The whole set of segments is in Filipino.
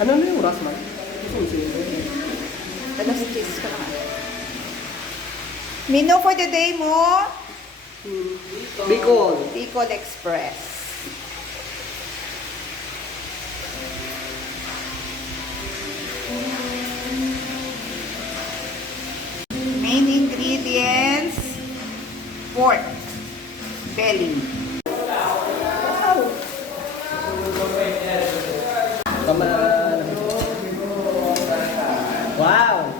Ano na yung oras, man? Alas 10 ka naman. Menu for the day mo? Bicol. Bicol Express. Main ingredients, pork belly. Wow!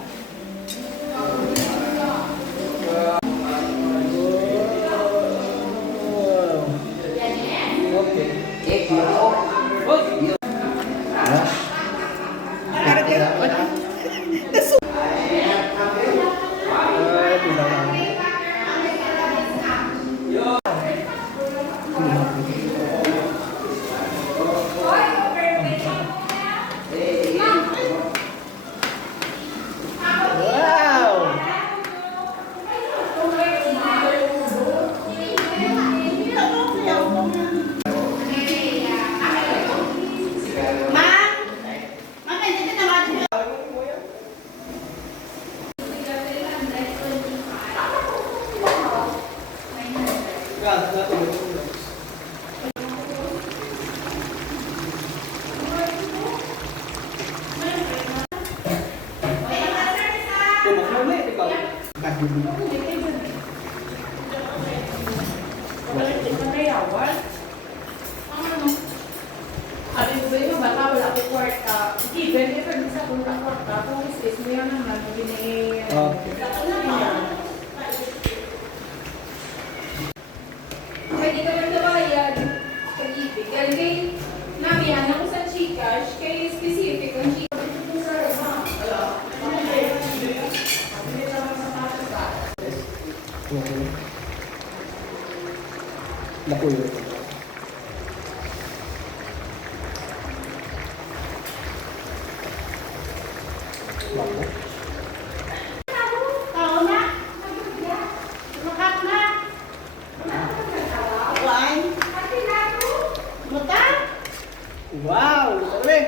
Pwede ka lang nabayad pag-ibig. Kaya nabihan ako sa Gcash, kaya specific ang Gcash. Nakulo. Bako. Wow! Sabi!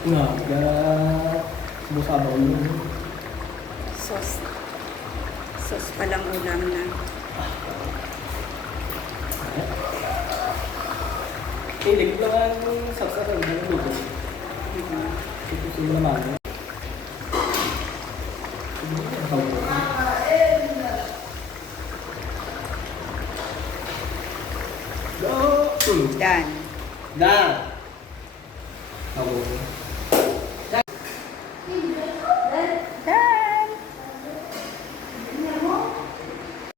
Nga, kaya busabaw yun. Sauce. Sauce palang ulam na. Hindi ko lang ang saksakan ng luto. Ito sila naman. Done. Done! Ako.